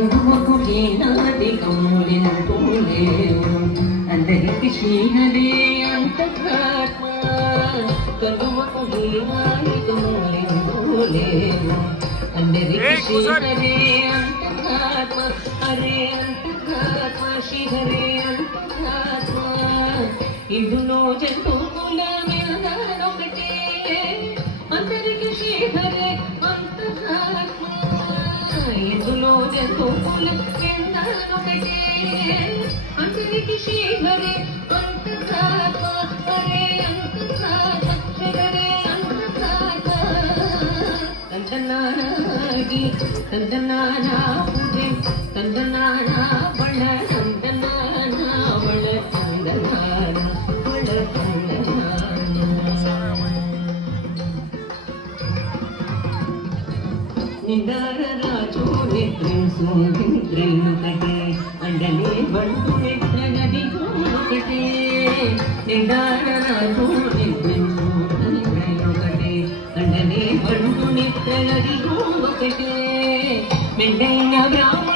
బంధువుకు ఏనాది కమ్ములింటూ లేవు అందరికి శ్రీహరే అంతరాత్మ బంధువుకు ఏనాది కమ్ములింటూ లేవు అందరికి శ్రీహరే అంతరాత్మ హరే అంతరాత్మ శ్రీహరే అంతరాత్మ ఇందులో జంతువుల ఒకటే అందరికి శ్రీహరే అంతరాత్మ ఇందులో జంతువుల ఒకటే అందరికి శ్రీహరే అంతరాత్మ హరే అంతరాత్మ శ్రీహరే అంతరాత్మ తందనానాగి తందనానా పూజೆ తందనానా బళ తందనానా బళ తందనానా బళ నిందార రాజు నిద్రించు నిద్రలుకటే అండనే బంటు నిద్రగది ఒకటే నిందార రాజు నిద్రించు నిద్రలుకటే అండనే బంటు నిద్రగది ఒకటే మెండైన బ్రాహ్మణ